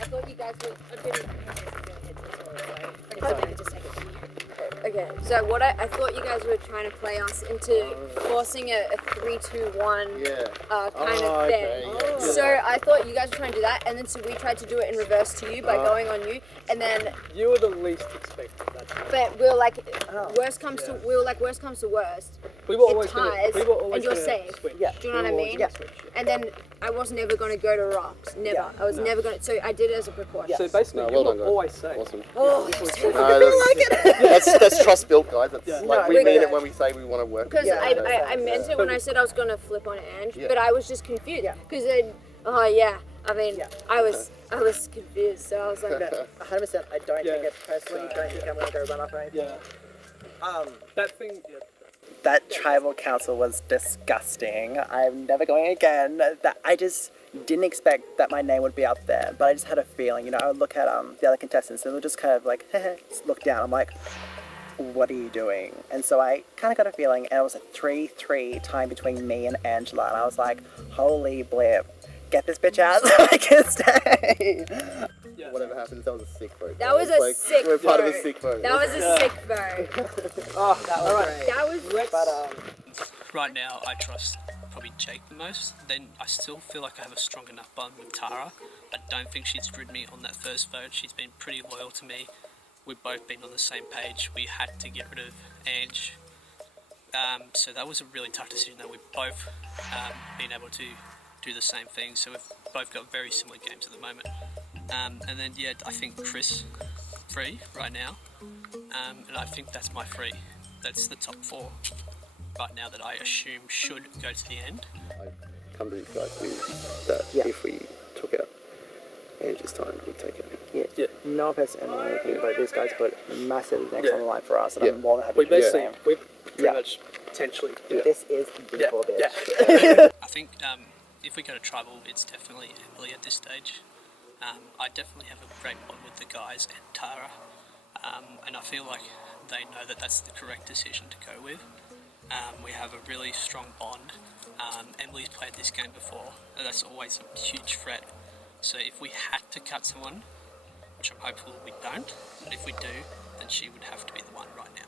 I thought you guys were. Okay, so what I thought you guys were trying to play us into forcing a 3-2-1 kind of thing. So I thought you guys were trying to do that, and then so we tried to do it in reverse to you by going on you, and then you were the least expected. But we were like, worst comes to worst. We were always it ties, and you're safe. Switch. Yeah. Do you know what I mean? Yeah. And then I was never going to go to rocks. Never. Yeah. I was never going to. So I did it as a precaution. So basically, you were always safe. Awesome. Oh, that's trust built, guys. That's like we mean it when we say we want to work. Because I meant it when I said I was going to flip on Ange, but I was just confused. Because I was confused. So I was like, 100%. I don't take it personally. Don't think I'm going to go run off or anything. That thing. That tribal council was disgusting. I'm never going again. That I just didn't expect that my name would be up there, but I just had a feeling. You know, I would look at the other contestants and they would just kind of like just look down. I'm like, what are you doing? And so I kind of got a feeling, and it was a 3-3 time between me and Angela, and I was like, holy blip, get this bitch out so I can stay. Whatever happens, that was a sick vote. that was a sick vote. We're part of a sick vote. That was a sick vote. Oh, that was great. That was Right now, I trust probably Jake the most. Then I still feel like I have a strong enough bond with Tara. I don't think she's screwed me on that first vote. She's been pretty loyal to me. We've both been on the same page. We had to get rid of Ange. So that was a really tough decision that we've both been able to do the same thing. So we've both got very similar games at the moment. And then, I think Chris free right now. And I think that's my free. That's the top 4 right now that I assume should go to the end. I come to these guys with that if we took out Ange's time, we'd take it. Yeah. No offense to anything about these guys, but massive next on the line for us, and I'm more than happy we to do the basically, same. we pretty much potentially. This is beautiful, bitch. I think if we go to tribal, it's definitely Emily at this stage. I definitely have a great bond with the guys and Tara, and I feel like they know that that's the correct decision to go with. We have a really strong bond. Emily's played this game before, and that's always a huge threat. So if we had to cut someone, which I'm hopeful we don't, but if we do, then she would have to be the one right now.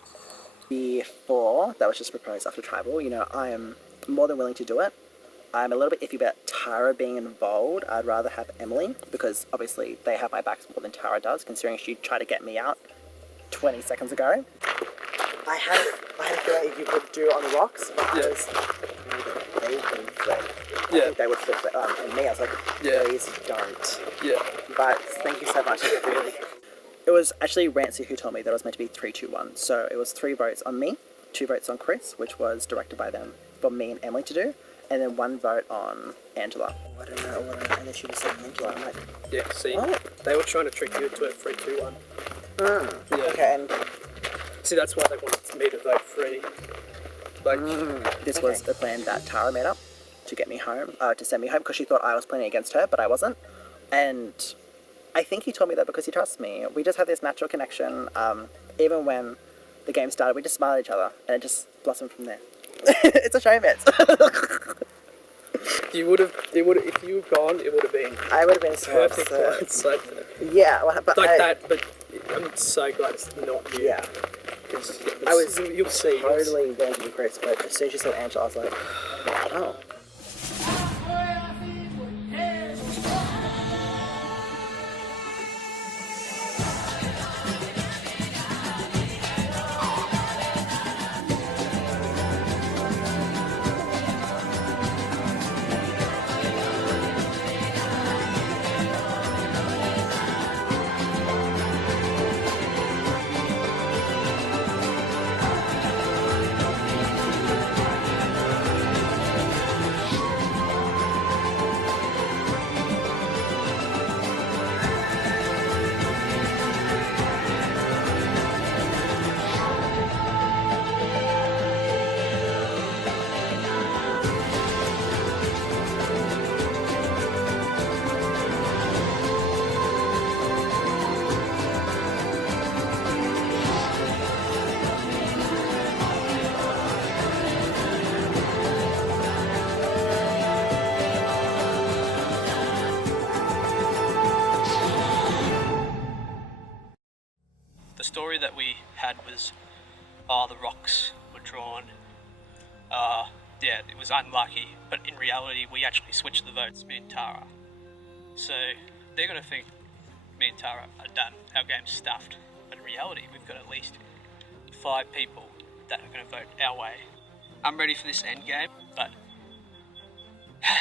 Before, that was just proposed after tribal, you know, I am more than willing to do it. I'm a little bit iffy about Tara being involved. I'd rather have Emily, because obviously they have my backs more than Tara does, considering she tried to get me out 20 seconds ago. I had a feeling you would do it on the rocks, because they would flip. I think they would flip and me. I was like, please don't. But thank you so much. It was actually Rancy who told me that it was meant to be 3-2-1. So it was 3 votes on me, 2 votes on Chris, which was directed by them for me and Emily to do, and then 1 vote on Angela. I don't know. And then she was saying Angela. I'm like, see, they were trying to trick you into a 3-2-1. Okay, and see, that's why they wanted me to vote free. This was the plan that Tara made up to get me home, to send me home, because she thought I was playing against her, but I wasn't. And I think he told me that because he trusts me. We just have this natural connection. Even when the game started, we just smiled at each other, and it just blossomed from there. It's a showbiz. If you were gone, it would have been. I would have been so perfect. upset. Yeah, but But I'm so glad it's not you. Yeah. You'll see. Totally going to be Chris, but as soon as you said Angela, I was like, oh. that we had was, the rocks were drawn. Yeah, it was unlucky, but in reality, we actually switched the votes, me and Tara. So they're going to think me and Tara are done, our game's stuffed. But in reality, we've got at least 5 people that are going to vote our way. I'm ready for this end game, but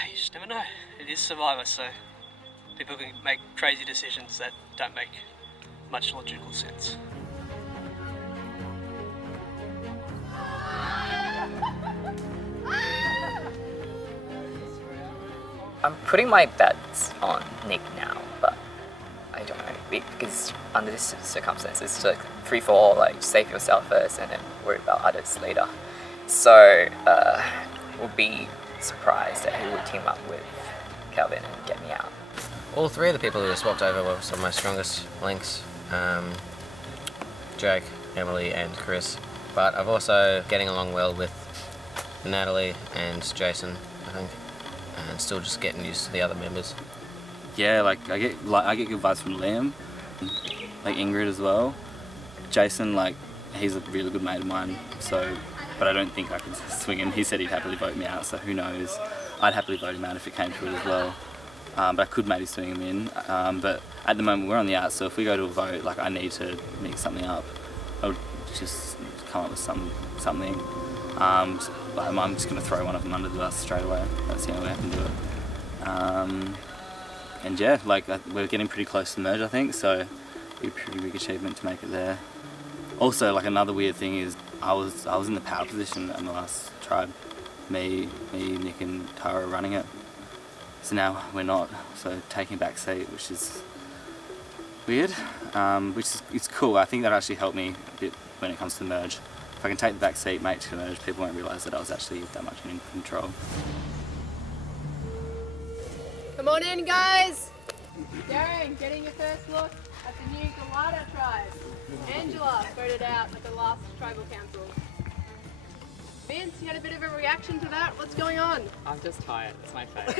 you just never know. It is Survivor, so people can make crazy decisions that don't make much logical sense. I'm putting my bets on Nick now, but I don't know, because under this circumstances, it's like free for all, like save yourself first and then worry about others later. So, would be surprised that he would team up with Calvin and get me out. All 3 of the people who were swapped over were some of my strongest links. Jake, Emily and Chris. But I've also getting along well with Natalie and Jason, I think. And still just getting used to the other members. Yeah, like I get good vibes from Liam, like Ingrid as well. Jason, like he's a really good mate of mine, so but I don't think I could swing him. He said he'd happily vote me out, so who knows? I'd happily vote him out if it came to it as well. But I could maybe swing him in. But at the moment we're on the out, so if we go to a vote, like I need to mix something up. I would just come up with something. I'm just going to throw one of them under the bus straight away. That's the only way I can do it. And yeah, like we're getting pretty close to the merge, I think, so it'd be a pretty big achievement to make it there. Also, like another weird thing is I was in the power position in the last tribe. Me, Nick and Tara running it. So now we're not, so taking a back seat, which is weird, which is it's cool. I think that actually helped me a bit when it comes to the merge. If I can take the back seat, make the merge, people won't realise that I was actually that much in control. Come on in, guys! Darren, getting your first look at the new Galata tribe. Angela voted out at the last tribal council. Vince, you had a bit of a reaction to that. What's going on? I'm just tired. It's my face.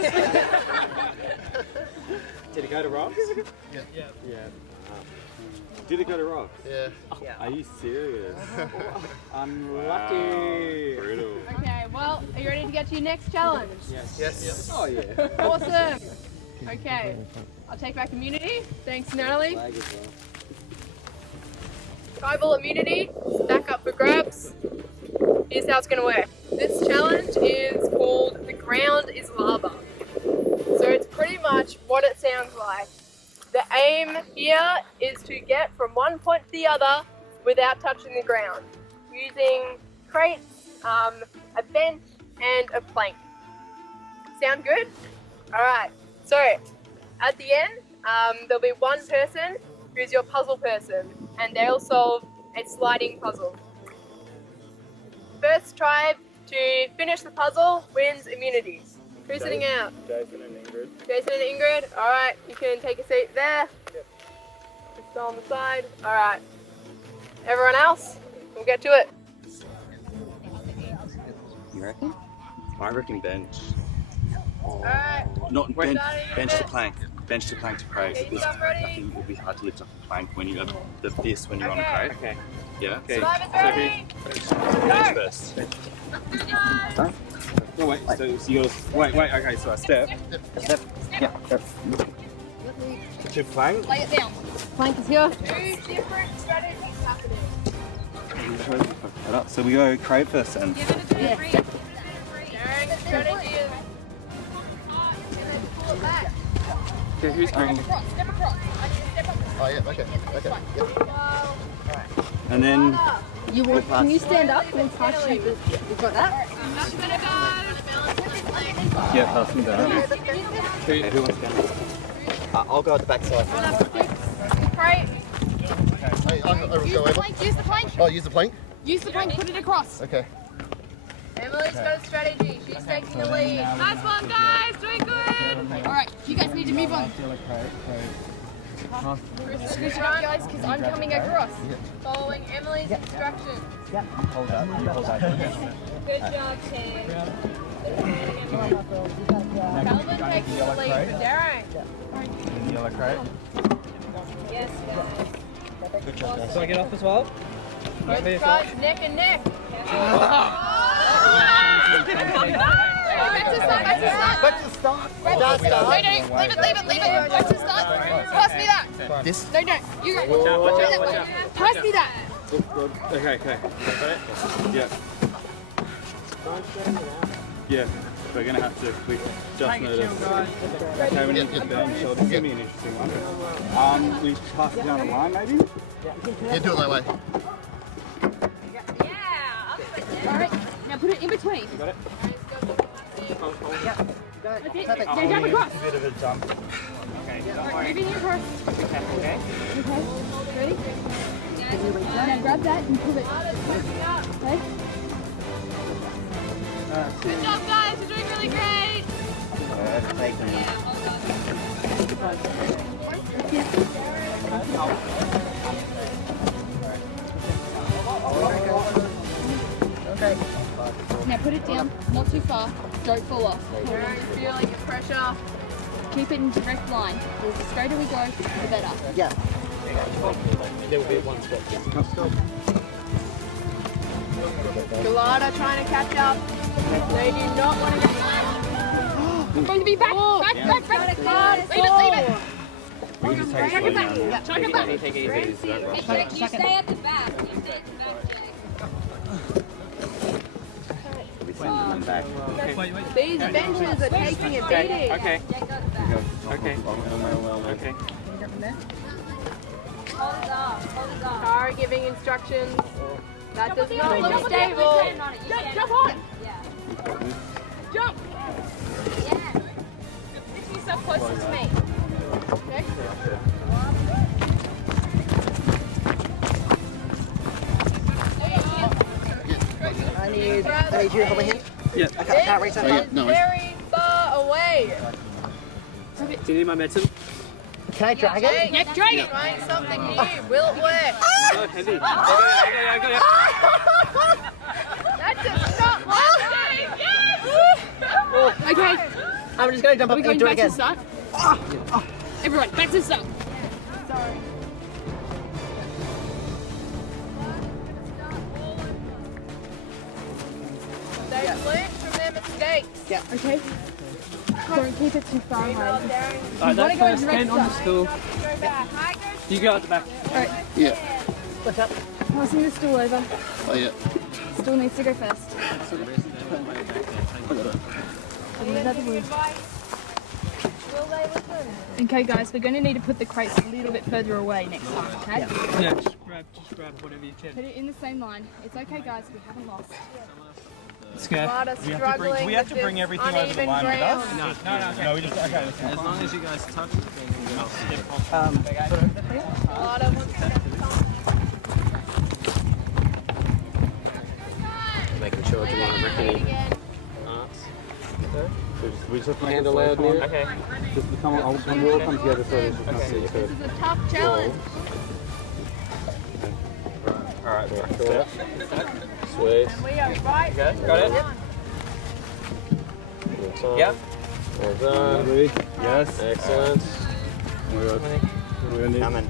Did it go to rocks? Yeah. Did it go to rocks? Yeah. Are you serious? Unlucky. Wow. Brutal. Okay, well, are you ready to get to your next challenge? Yes. Oh yeah. Awesome. Okay, I'll take back immunity. Thanks, Natalie. Flag as well. Tribal immunity is back up for grabs. Here's how it's going to work. This challenge is called The Ground is Lava. So it's pretty much what it sounds like. The aim here is to get from one point to the other without touching the ground, using crates, a bench and a plank. Sound good? Alright, so at the end there'll be one person who's your puzzle person and they'll solve a sliding puzzle. First tribe to finish the puzzle wins immunity. Who's sitting out? Jason and Ingrid. Jason and Ingrid. Alright, you can take a seat there. Yep. Just on the side. Alright. Everyone else, we'll get to it. You reckon? I reckon bench. Alright. Not We're bench. starting Bench to with- plank. Bench to plank to crate. Okay, Because stuff ready? I think it will be hard to lift up a plank when you have the fist when you're on a Okay. crate. Okay. Yeah. Okay. Survivors ready? Bench first. No wait. So you gotta wait. Okay. So I step. Yeah. To plank. Lay it down. Plank is here. Two different strategies happening. So we go crate first then. Darren's strategy is and then pull it back. Okay. Who's going? Step across. Oh yeah, okay. Yep. Wow. And then Can you stand up and touch you? You've got that? yeah, pass me down. Who wants down? I'll go at the back side. Great. Hey, I'll go over. Use the plank. Oh, use the plank? Use the plank, put it across. Okay. Emily's got a strategy. She's taking the lead. Nice one, guys. Doing good. All right, you guys need to move on. Squish it up, guys, because I'm coming across. Following Emily's instructions. Yep. Hold that. Good job, team. Calvin takes the lead for Darren. Yellow crate. Yes, guys. Good job, guys. Do I get off as well? Both sides, neck and neck. Back to start. Back to the start. No, leave it. Back to start. Pass me that. This? No, you go. Watch out. Pass me that. Okay. Yeah. Yeah. We're gonna have to. We just noticed. Okay, we need to bend shoulders. This is gonna be an interesting one. We pass it down the line, maybe. Yeah, do it that way. All right, now put it in between. You got it? That's it. Now jump across. A bit of a jump. Move in here first. Okay. Ready? Now grab that and pull it. Okay. Good job, guys. You're doing really great. Okay. Now put it down, not too far. Don't fall off. Feeling the pressure. Keep it in direct line. The straighter we go, the better. Yeah. There will be one spot. Galata trying to catch up. They do not want to get I'm going to be back. Back. Leave it. We can just take it slow down. Chuck it back. Take it easy. You stay at the back. These benches are taking a beating. Okay. Hold it up. Tara giving instructions. That does not look stable. Jump on. Jump. This is so closer to me. Okay. I need you to hold my hand. Yeah. I can't reach that far. Very far away. Do you need my medicine? Can I drag it? Yeah, drag it. Trying something new. Will it work? Oh, heavy. I got it. That does not work. Okay. I'm just going to jump up Are we going and do it back to again. the start? Everyone, back to the start. Sorry. They've learned from their mistakes. Yeah. Okay. Don't keep it too far away. Alright, that first pen on the stool. You go at the back. Alright, Yeah. What's up? passing the stool over. Oh, yeah. Stool needs to go first. Okay guys, we're going to need to put the crates a little bit further away next time, okay? Yeah, just grab whatever you can. Put it in the same line. It's okay guys, we haven't lost. Let's go. Do we have to bring everything over the line with us? No, No, we just, okay. as long as you guys touch it, then I'll step off. Lada wants to Making sure you want to reckon We just have to make it handle slow. loud near. Okay. Just come on, we'll all come together so there's just nothing to This is a tough challenge. Alright, Cool. Sweet. And we are right. Okay, got it? Yep. Well done. Yes. Excellent.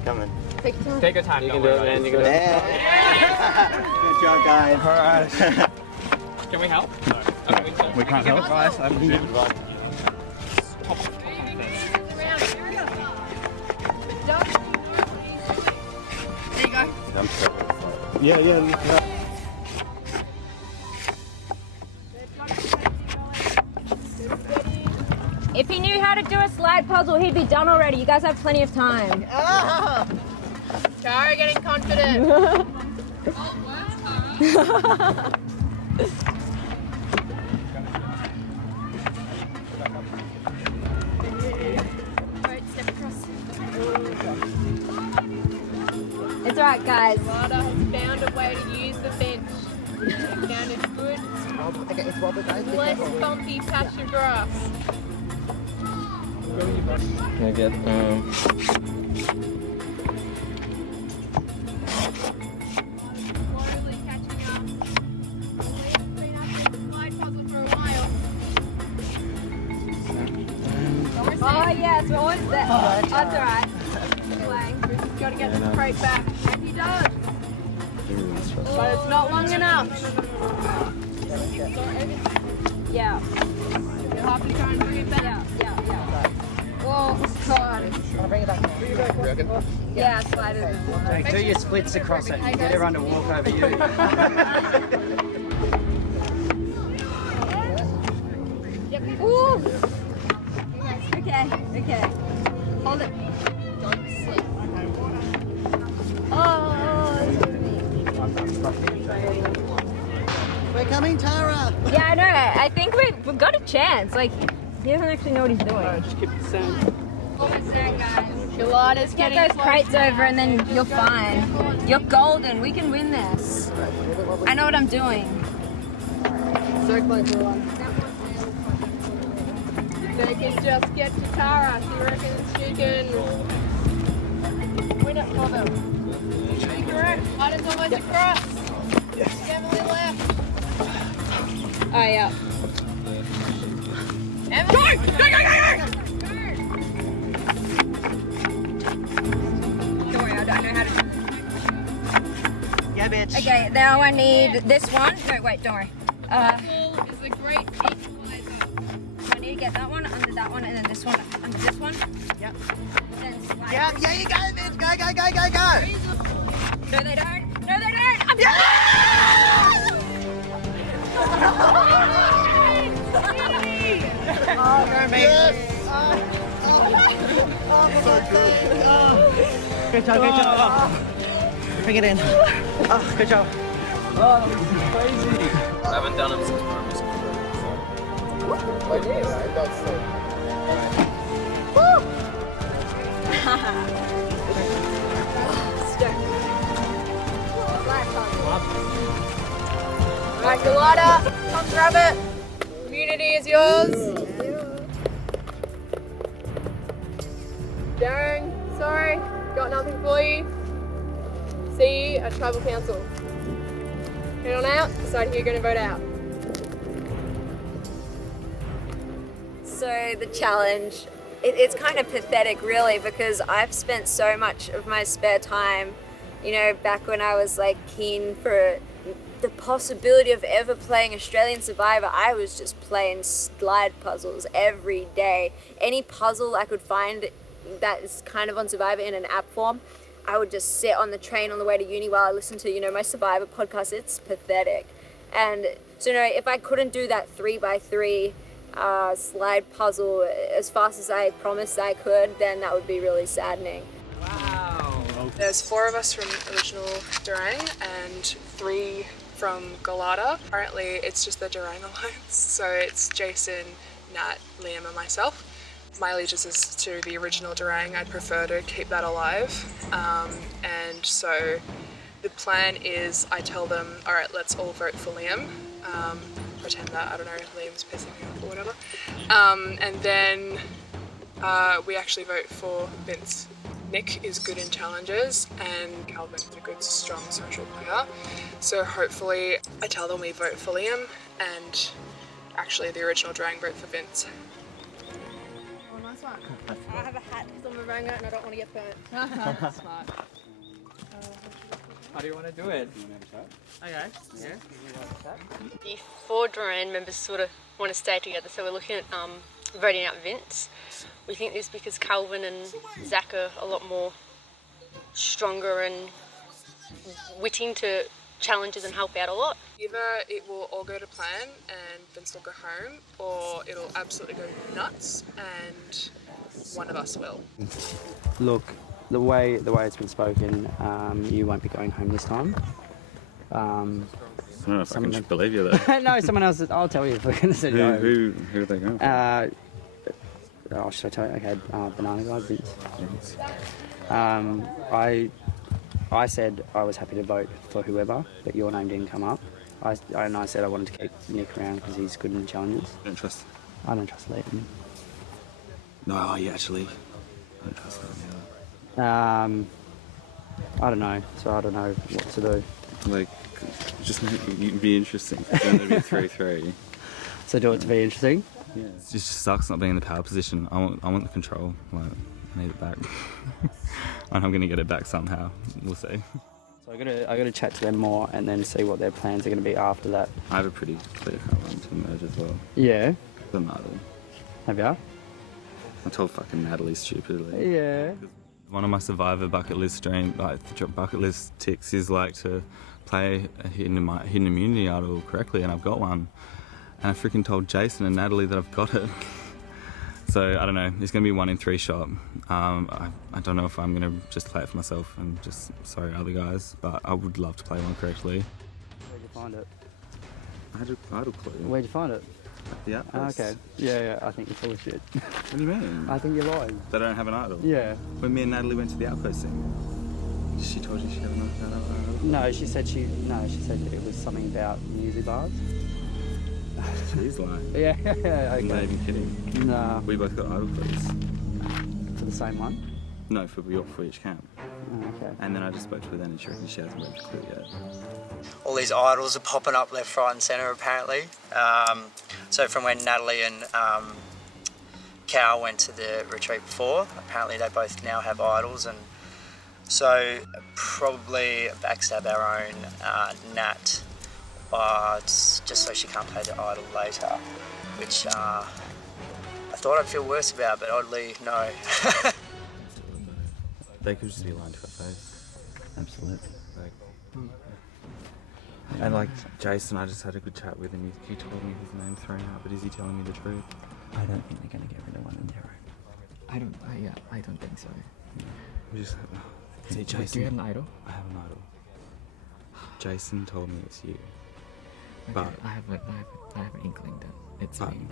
Coming. Take your time. You can do it, man. You can do it. Good job, guys. Alright. Can we help? No. Okay, We can't help. guys. There you go. Yeah. If he knew how to do a slide puzzle, he'd be done already. You guys have plenty of time. Oh. Tara getting confident. Alright, step across. It's alright, guys. Lada has found a way to use the bench. She found a good, Okay, it's wobbly, guys. less bumpy patch of grass. Can I get Slowly catching up. We've been up with the slide puzzle for a while. Oh, yes, we're always there. Oh, that's alright. Playing. gotta get this crate back. And he does. But it's not long enough. Yeah. You'll have to try and bring it back. Yeah. Oh, God. I'll bring it back. Yeah, slide it. Jake, do your splits across it and get everyone to walk over you. Ooh. Okay. Hold it. Don't slip. We're coming, Tara. Yeah, I know. I think we've got a chance. Like, he doesn't actually know what he's doing. Just keep the sand. Galata's Get getting those crates over and then you're fine. You're golden. We can win this. I know what I'm doing. so close to one. They can just get to Tara. She reckons she can win it for them. Should be correct. Items almost across. Yes. Emily left. Oh, yeah. Emily! Go! Don't worry, I know how to do this. Yeah, bitch. Okay, now I need this one. No, wait, don't worry. Is a great equalizer. I need to get that one under that one and then this one under this one. Yep. Then slide. Yeah, you go, bitch. Go. No, they don't. No, they don't. I'm Oh, no, mate. Yes. Good job. Bring it in. Oh, good job. Oh, this is crazy. I haven't done them since primary Alright, Galata, come grab it. Community is yours. Darren, sorry, got nothing for you. See you at Tribal Council. Head on out, decide who you're going to vote out. So the challenge, it's kind of pathetic really, because I've spent so much of my spare time, you know, back when I was like keen for the possibility of ever playing Australian Survivor, I was just playing slide puzzles every day. Any puzzle I could find that is kind of on Survivor in an app form, I would just sit on the train on the way to uni while I listened to, you know, my Survivor podcast. It's pathetic. And so, you know, if I couldn't do that 3x3 slide puzzle as fast as I promised I could, then that would be really saddening. Wow. There's 4 of us from original Durang and 3 from Galata. Apparently it's just the Durang Alliance, so it's Jason, Nat, Liam and myself. My allegiance is to the original Durang. I'd prefer to keep that alive. And so the plan is I tell them, all right, let's all vote for Liam. Pretend that, I don't know, Liam's pissing me off or whatever. And then we actually vote for Vince. Nick is good in challenges and Calvin is a good, strong social player. So hopefully I tell them we vote for Liam and actually the original Durang vote for Vince. Oh, nice one. I have a hat because I'm a ranger and I don't want to get burnt. Smart. How do you want to do it? Okay. Yeah. The 4 Duran members sort of want to stay together, so we're looking at voting out Vince. We think this because Calvin and Zach are a lot more stronger and witting to challenges and help out a lot. Either it will all go to plan and Vince will go home, or it'll absolutely go nuts and one of us will. Look, the way it's been spoken, you won't be going home this time. I don't know if I can just believe you though. No, someone else. I'll tell you if we're going to say no. Who are they going for? Oh, should I tell you? Okay, Banana Guy, Vince. I said I was happy to vote for whoever, but your name didn't come up. I said I wanted to keep Nick around because he's good in the challenges. I don't trust Liam. No, you actually. I don't trust them. I don't know, so I don't know what to do. Like, just make it be interesting. Then it'd be 3-3. So do it to be interesting? Yeah. It just sucks not being in the power position. I want the control. Like, I need it back. And I'm going to get it back somehow. We'll see. So I got to chat to them more and then see what their plans are going to be after that. I have a pretty clear cut one to merge as well. Yeah. The Idol. Have you? I told fucking Natalie stupidly. Yeah. One of my Survivor bucket list bucket list ticks is like to play a hidden immunity idol correctly, and I've got one. And I freaking told Jason and Natalie that I've got it. So I don't know. It's going to be 1 in 3 shot. I don't know if I'm going to just play it for myself and just sorry other guys, but I would love to play one correctly. Where'd you find it? I had an idol clue. Where'd you find it? At the outpost. Okay. Yeah, I think you're full of shit. What do you mean? I think you're lying. They don't have an idol? Yeah. When me and Natalie went to the outpost thing, she told you she had an idol? No, she said that it was something about music bars. She's lying. Yeah, okay. I'm not even kidding. Nah. We both got idol clues. For the same one? No, for each camp. Oh, okay. And then I just spoke to her then and she reckons she hasn't read the clue yet. All these idols are popping up left, right and centre apparently. So from when Natalie and Cal went to the retreat before, apparently they both now have idols, and so probably backstab our own Nat, just so she can't play the idol later, which I thought I'd feel worse about, but oddly no. They could just be lying to our face. Absolutely. And like Jason, I just had a good chat with him. He told me his name's thrown out, but is he telling me the truth? I don't think they're going to get rid of 1 in 0. I don't think so. We just see Jason. Do you have an idol? I have an idol. Jason told me it's you. Okay, But I have an inkling that it's me.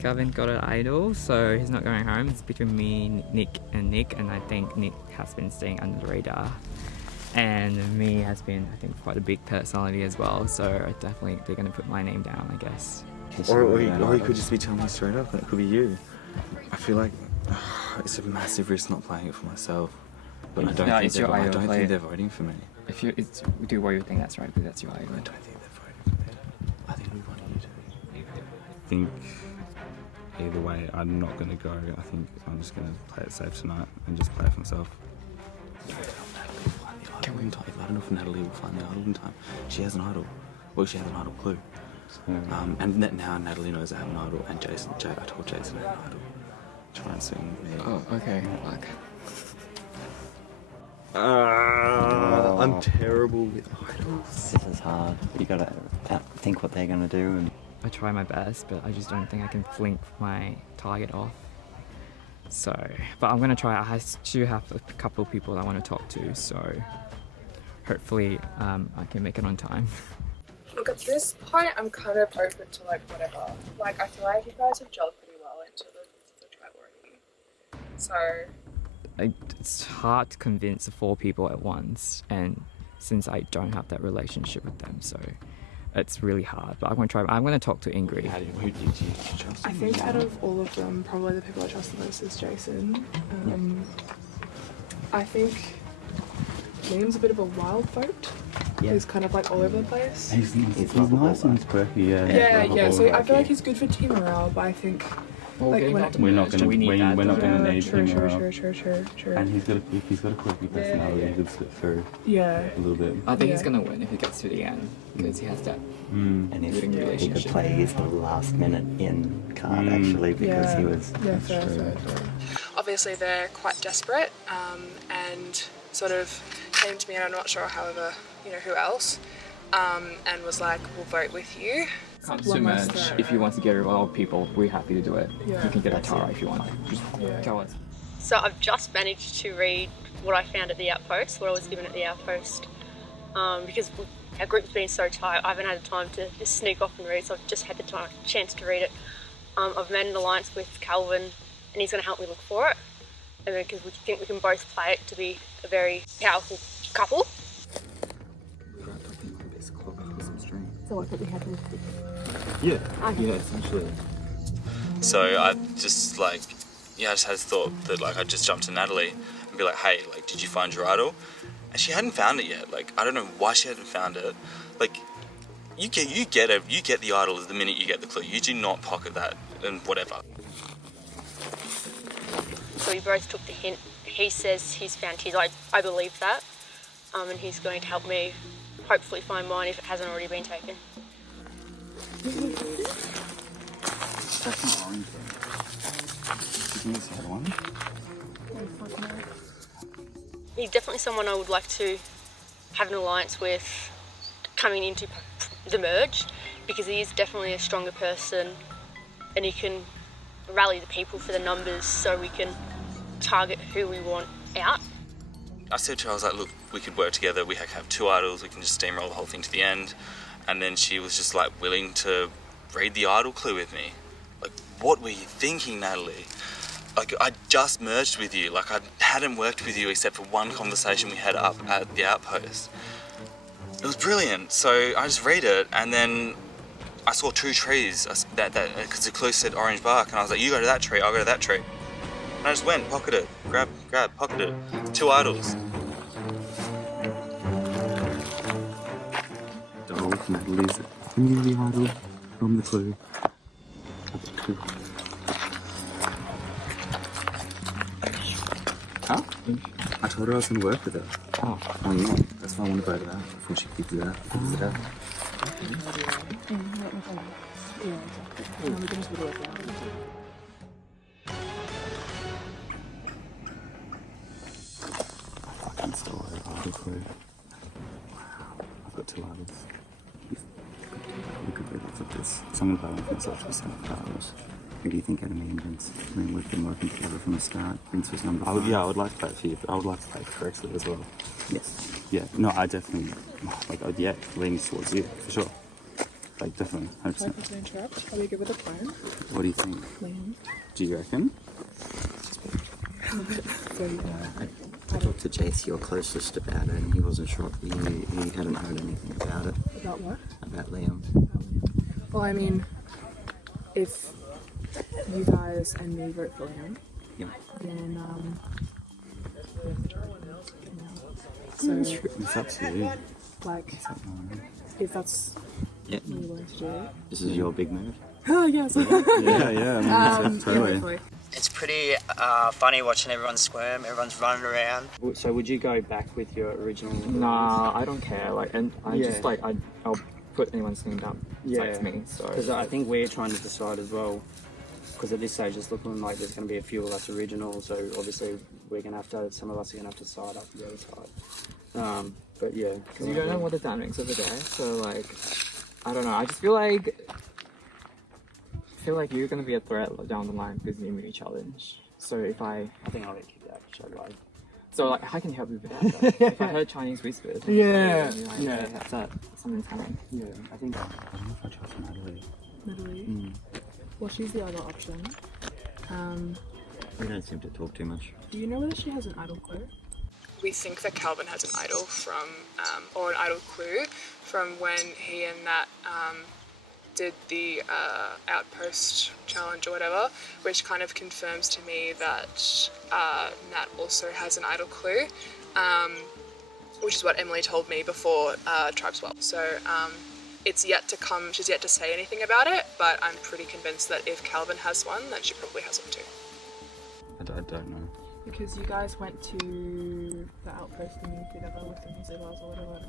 Calvin got an idol, so he's not going home. It's between me, Nick, and I think Nick has been staying under the radar. And me has been, I think, quite a big personality as well, so definitely they're going to put my name down, I guess. Or he could just be telling me straight up, and it could be you. I feel like it's a massive risk not playing it for myself. But I don't think they're voting for me. If you do what you think that's right, because that's your idol. I don't think they're voting for me. I think we want you to. I think either way, I'm not going to go. I think I'm just going to play it safe tonight and just play it for myself. I don't know if Natalie will find the idol in time. She has an idol. Well, she has an idol clue. And now Natalie knows I have an idol, and I told Jason I have an idol. Try and swing me. Oh, okay. Fuck. I'm terrible with idols. This is hard. You got to think what they're going to do. And I try my best, but I just don't think I can blink my target off. So, but I'm going to try. I do have a couple of people I want to talk to, so hopefully I can make it on time. Look, at this point, I'm kind of open to like whatever. Like, I feel like you guys have gelled pretty well into the tribe already. So It's hard to convince 4 people at once, and since I don't have that relationship with them, so it's really hard. But I'm going to try. I'm going to talk to Ingrid. Who did you trust? I think out of all of them, probably the people I trust the most is Jason. I think Liam's a bit of a wild boat. Yeah. He's kind of like all over the place. he's nice and he's quirky, yeah. Yeah, so I feel like he's good for team morale, but I think like we're not going to need True. And if he's got a quirky personality, he could slip through. Yeah. A little bit. I think he's going to win if he gets to the end, because he has that And living he relationship. could play his last minute in card actually, because he was. Yeah, fair. Obviously, they're quite desperate, and sort of came to me, and I'm not sure, however, who else, and was like, "We'll vote with you." Comes to merge. If you want to get rid of all people, we're happy to do it. Yeah. You can get a Tara if you want. Just tell us. So I've just managed to read what I found at the outpost, what I was given at the outpost, because our group's been so tight, I haven't had the time to just sneak off and read, so I've just had the chance to read it. I've made an alliance with Calvin, and he's going to help me look for it, and because we think we can both play it to be a very powerful couple. So I thought we had to. Yeah, essentially. So I just I just had thought that I'd just jump to Natalie and be like, hey, did you find your idol? And she hadn't found it yet. I don't know why she hadn't found it. You get the idol the minute you get the clue. You do not pocket that and whatever. we both took the hint. He says he's found his. I believe that, and he's going to help me hopefully find mine if it hasn't already been taken. That's not orange. You can have one. He's definitely someone I would like to have an alliance with coming into the merge, because he is definitely a stronger person and he can rally the people for the numbers so we can target who we want out. I said to her, I was like, look, we could work together, we have 2 idols, we can just steamroll the whole thing to the end. And then she was just like willing to read the idol clue with me. Like, what were you thinking, Natalie? Like, I just merged with you. Like, I hadn't worked with you except for one conversation we had up at the outpost. It was brilliant. So I just read it, and then I saw 2 trees because the clue said orange bark, and I was like, you go to that tree, I'll go to that tree. And I just went, pocketed, grab, pocketed. 2 idols. Dolls, Natalie's community idol from the clue. Huh? I told her I was going to work with her. Oh yeah. That's why I want to vote her out before she figures it out. Fucking stole her idol clue. I've got 2 idols. We could really flip this. Someone voting for myself to be 7 idols. Who do you think enemy and Vince? I mean, we've been working together from the start. Vince was number 5. I would like to vote for you, but I would like to vote correctly as well. Yes. Yeah, no, I definitely, like, leaning towards you, for sure. Like, definitely, 100%. Sorry to interrupt. Are we good with the plan? What do you think? Liam. Do you reckon? I talked to Jace, your closest, about it, and he wasn't sure. He hadn't heard anything about it. About what? About Liam. Well, I mean, if you guys and me vote for him, then so It's up to you. like, if that's what you want to do. This is your big move. Oh yes. yeah, I mean, totally. It's pretty funny watching everyone squirm, everyone's running around. So would you go back with your original? Nah, I don't care. Like, and I just like I'll put anyone's name down. It's like to me. So because I think we're trying to decide as well. Because at this stage, it's looking like there's going to be a few of us original. So obviously, we're going to have to. Some of us are going to have to side up the other side. But yeah, because you don't know what the dynamics over there. So like, I don't know. I just feel like you're going to be a threat down the line because you need challenge. So if I think I'll get kicked out for sure, right? So like, I can help you with that. If I heard Chinese whispers, something's happening. Yeah, I think. I don't know if I trust Natalie. Natalie. Well, she's the other option. We don't seem to talk too much. Do you know whether she has an idol clue? We think that Calvin has an idol from, or an idol clue from when he and Nat did the outpost challenge or whatever, which kind of confirms to me that Nat also has an idol clue, which is what Emily told me before Tribe Swap. So it's yet to come, she's yet to say anything about it, but I'm pretty convinced that if Calvin has one, then she probably has one too. I don't know. Because you guys went to the outpost and together with the music bars or whatever.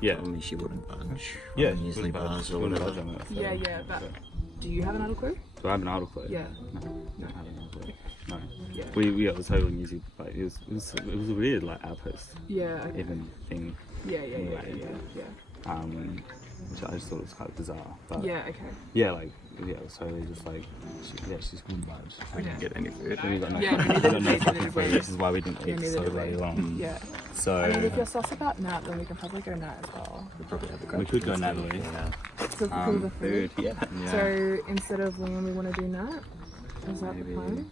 Yeah. Only she wouldn't budge. Yeah, Usually bars or whatever. Yeah, but do you have an idol clue? Do I have an idol clue? Yeah. No, I don't have an idol clue. No. Yeah. We it was totally music. Like it was a weird like outpost. Yeah. Even thing. Yeah. Which I just thought was kind of bizarre. But yeah. Okay. Yeah, it was totally just like she's good vibes. We didn't get any food. We got no fucking food. This is why we didn't eat so very long. Yeah. So I mean, if you're sus about Nat, then we can probably go Nat as well. We could go Natalie. So for the food. Yeah. So instead of Liam, we want to do Nat. Is that the plan?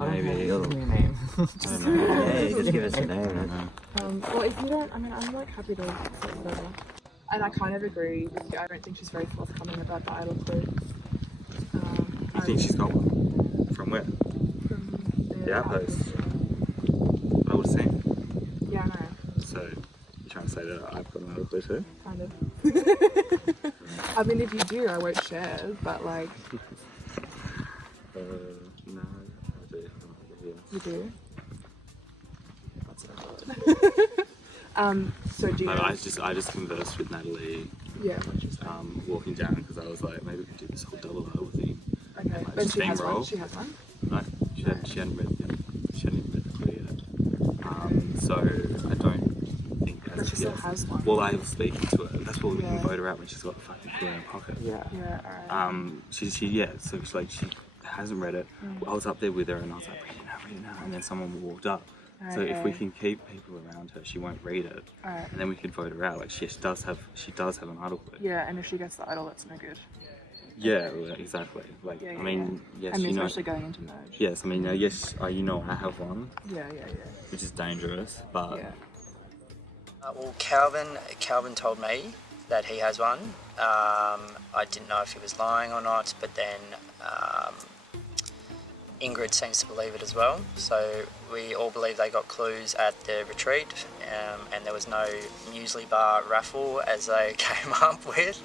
Maybe. Give me a name. Yeah, just give us a name. Well, if you don't, I mean, I'm like happy to sit whatever. And I kind of agree with you. I don't think she's very forthcoming about the idol clue. You think she's got one? From where? From the outpost. I would have seen. Yeah, I know. So you're trying to say that I've got an idol clue too? Kind of. I mean, if you do, I won't share. But like. No, I do. You do? That's it. So do you I just conversed with Natalie. Yeah, what you say? Walking down because I was like, maybe we could do this whole double idol thing. Okay, Like, but she has steamroll. one? She has one? No, she hadn't read it yet. She hadn't even read the clue yet. So I don't think But she still has one. Well, I was speaking to her. That's what we can vote her out when she's got the fucking clue in her pocket. Yeah, alright. So she hasn't read it. I was up there with her and I was like, read it now. And then someone walked up. So if we can keep people around her, she won't read it. Alright. And then we could vote her out. Like she does have an idol clue. Yeah, and if she gets the idol, that's no good. Yeah, well, exactly. Like, Yeah, I mean, yes, and you know. especially going into merge. Yes, I mean, yes, you know, I have one. Yeah. Which is dangerous, but. Yeah. Well, Calvin told me that he has one. I didn't know if he was lying or not, but then Ingrid seems to believe it as well. So we all believe they got clues at the retreat, and there was no muesli bar raffle as they came up with.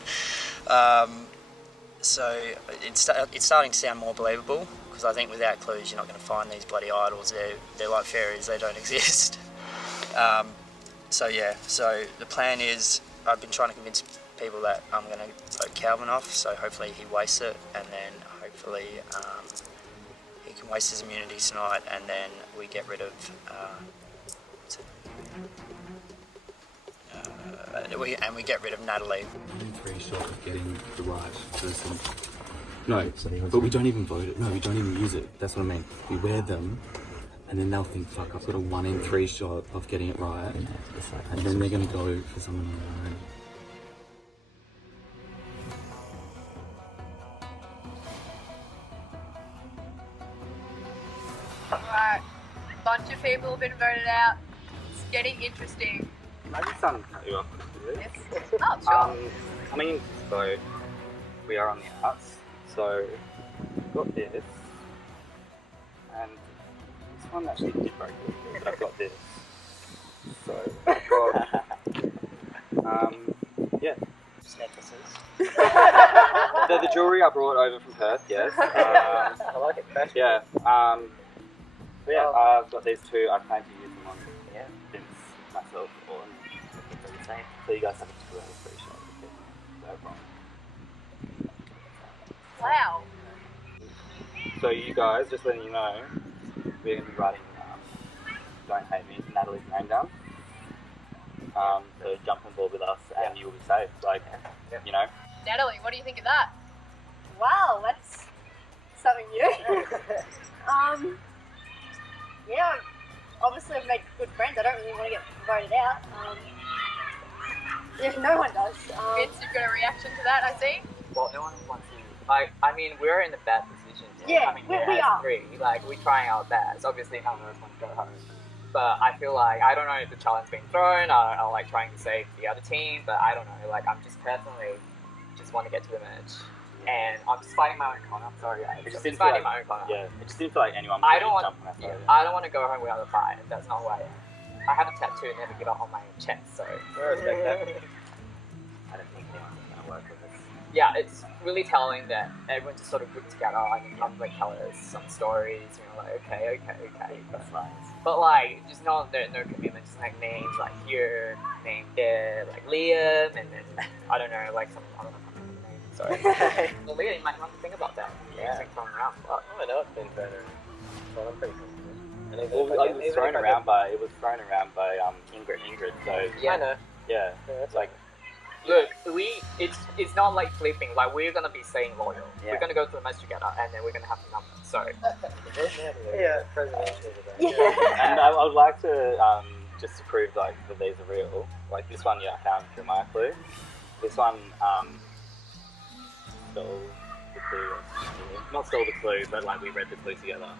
So it's starting to sound more believable, because I think without clues you're not going to find these bloody idols. They're like fairies, they don't exist. So the plan is, I've been trying to convince people that I'm going to vote Calvin off, so hopefully he wastes it, and then hopefully he can waste his immunity tonight, and then we get rid of we get rid of Natalie. I'm pretty sure of getting the right person. No, but we don't even vote it. No, we don't even use it. That's what I mean. We wear them, and then they'll think, fuck, I've got a 1 in 3 shot of getting it right. And then they're going to go for someone on their own. Alright, bunch of people have been voted out. It's getting interesting. I just cut you off. Yes. Oh, sure. Coming into this vote, we are on the outs, so I've got this, and this one actually did break a little bit, but I've got this. So I've got, yeah. Necklaces. The jewellery I brought over from Perth, yes. I like it. Yeah. But yeah, I've got these two. I plan to use them on Vince, myself, or the same. So you guys have a 2 out of 3 shot. No problem. Wow. So you guys, just letting you know, we're going to be writing Don't Hate Me, Natalie's name down. So jump on board with us and you will be safe. Like, you know. Natalie, what do you think of that? Wow, that's something new. Yeah, obviously I've made good friends. I don't really want to get voted out. Yeah, no one does. Vince, you've got a reaction to that, I see. Well, no one wants to. I mean, we're in a bad position. Yeah, coming here we as are. 3. Like, we're trying our best. Obviously, none of us want to go home. But I feel like, I don't know if the challenge being thrown, I'm like trying to save the other team, but I don't know. Like, I'm just personally just want to get to the match. And I'm just fighting my own corner. I'm sorry, guys. It just I'm seems fighting like, my own corner. Yeah, it just seems like anyone I don't want. jump on that side. I don't want to go home without a fight. That's not who I am. I have a tattoo and never give up on my chest, so I respect that. I don't think anyone's going to work with us. Yeah, it's really telling that everyone just sort of put together. I mean, I'm like colors, some stories, you know, like okay, but like just no commitment, just like names like here, name there, like Liam, and then I don't know, like some I don't know names. Sorry. Well, Liam, you might want to think about that. Yeah. Thrown around. I know it's been thrown around, so I'm pretty confident. And It was thrown around by Ingrid. So Yeah, I know. Yeah, like. Look, it's not like flipping. Like we're gonna be staying loyal. Yeah. We're gonna go through a match together, and then we're gonna have the number. So Yeah, presidential debate. And I would like to just to prove like that these are real. Like this one, I found through my clue. This one stole the clue. Not stole the clue, but like we read the clue together.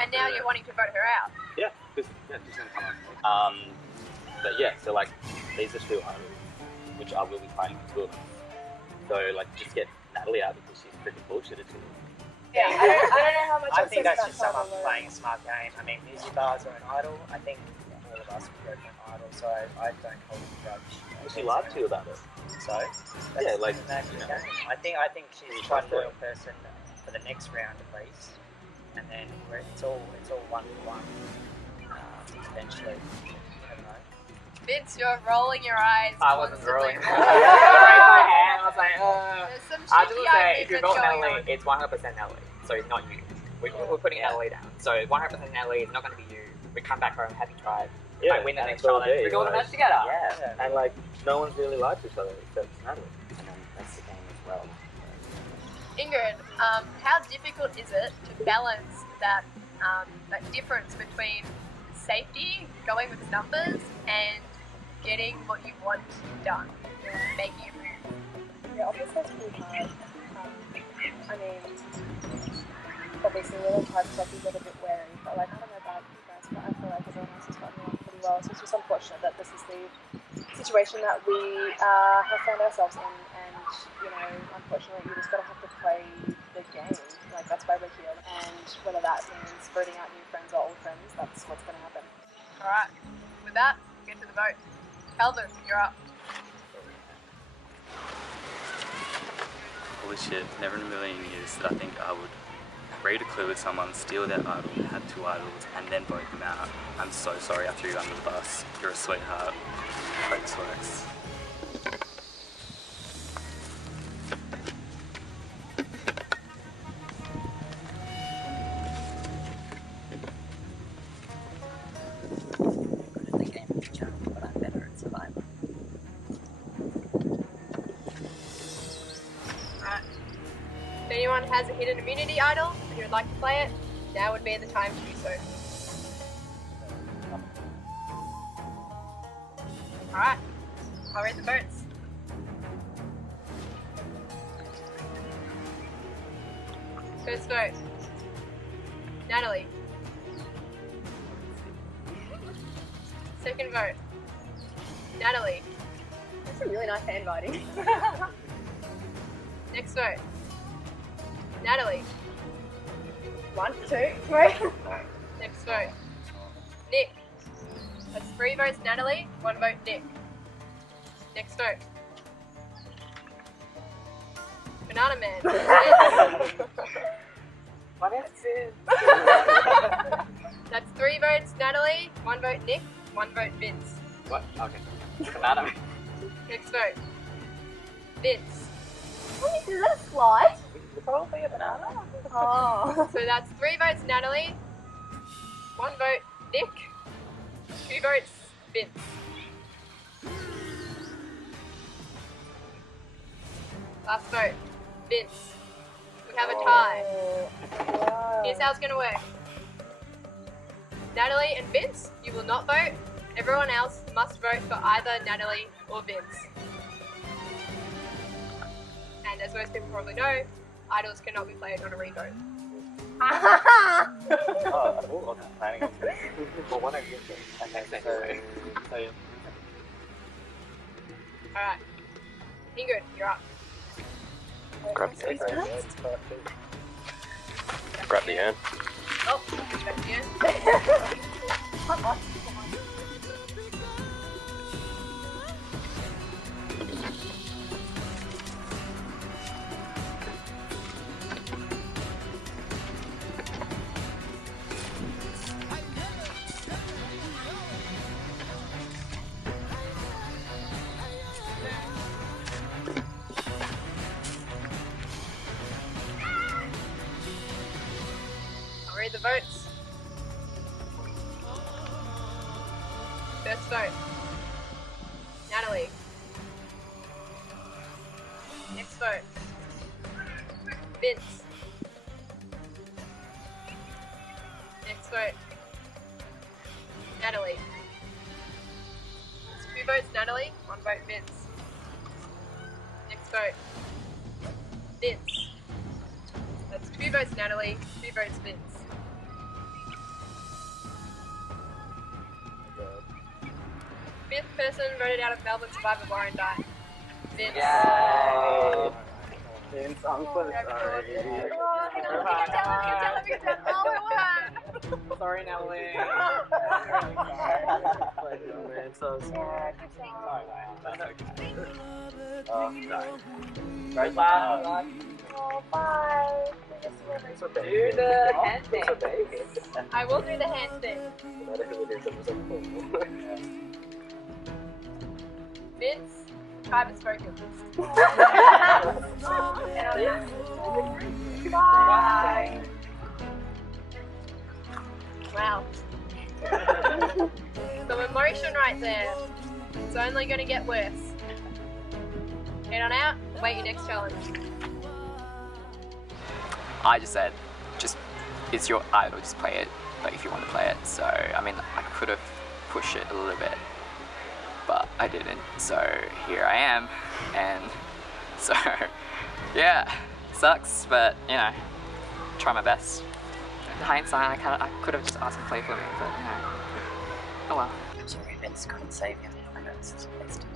And now you're wanting to vote her out. Yeah, just gonna come on. But yeah, so like these are 2 idols, which I will be playing for 2 of them. So like just get Natalie out because she's freaking bullshitted to me. Yeah, I don't know how much I think that's just someone playing a smart game. I mean, music bars are an idol. I think all of us would go for an idol, so I don't hold a grudge. She lied to you about it. So Yeah, like, that's you know. I think she's quite a loyal person for the next round at least, and then it's all 1-for-1 eventually. I don't know. Vince, you're rolling your eyes. I wasn't rolling. constantly. I was like, There's some I just shitty want to say, ideas if you that's got going Natalie, on. it's 100% Natalie. So it's not you. We're putting Natalie down. So 100% Natalie is not going to be you. We come back home, happy tribe. Yeah, Like, win the and next it's all challenge. day, We go to the like, match together. Yeah, and like no one's really liked each other except Natalie. And then that's the game as well. Ingrid, how difficult is it to balance that difference between safety, going with numbers, and getting what you want done, making a move? Yeah, obviously it's pretty hard. I mean, obviously the type stuff is a little bit wary, but like, I don't know about you guys, but I feel like everyone else has gotten along pretty well. So it's just unfortunate that this is the situation that we have found ourselves in, and you know, unfortunately, you just gotta have to play the game. Like, that's why we're here, and whether that means rooting out new friends or old friends, that's what's gonna happen. Alright, with that, get to the vote. Calvin, you're up. Holy shit, never in a million years did I think I would raid a clue with someone, steal their idol, have 2 idols, and then vote them out. I'm so sorry I threw you under the bus. You're a sweetheart. Hope this works. Good at the game of channel, but I'm better at Survivor. Alright. If anyone has a hidden immunity idol and you would like to play it, now would be the time to do so. Alright, I'll read the votes. First vote, Natalie. Second vote, Natalie. That's a really nice handwriting. Next vote, Natalie. 1, 2, 3. Next vote, Nick. That's 3 votes Natalie, 1 vote Nick. Next vote, Banana Man. My name's Sid. That's 3 votes Natalie, 1 vote Nick, 1 vote Vince. What? Okay. Banana. Next vote, Vince. Is that a slide? Probably a banana. Oh. So that's 3 votes Natalie, 1 vote Nick, 2 votes Vince. Last vote, Vince. We have a tie. Here's how it's gonna work. Natalie and Vince, you will not vote. Everyone else must vote for either Natalie or Vince. And as most people probably know, idols cannot be played on a revote. I wasn't planning on this. Well, one of you did. Okay, so yeah. Alright. Ingrid, you're up. Grab the urn. Grab the urn. Oh, back to you. I'll read the votes. First vote, Natalie. Next vote, Vince. Next vote, Natalie. That's 2 votes Natalie, 1 vote Vince. Next vote, Vince. That's 2 votes Natalie, 2 votes Vince. Fifth person voted out of Melbourne Survivor Warrandyte. Vince. Yay! Vince, I'm so sorry. Oh, hang on, let me get down. Oh, it worked. Sorry, Natalie. Man, so sorry. Oh, no. Right, bye. Oh, bye. Do the handstand. I will do the handstand. Vince, tribe is spoken. Bye. Wow. Some emotion right there. It's only going to get worse. Head on out, wait your next challenge. I just said, it's your idol, just play it, like if you want to play it. So, I mean, I could have pushed it a little bit, but I didn't. So here I am, and so, yeah, sucks, but you know, try my best. In hindsight, I could have just asked him to play for me, but you know, oh well. I'm sorry, Vince couldn't save you. I know it's the best.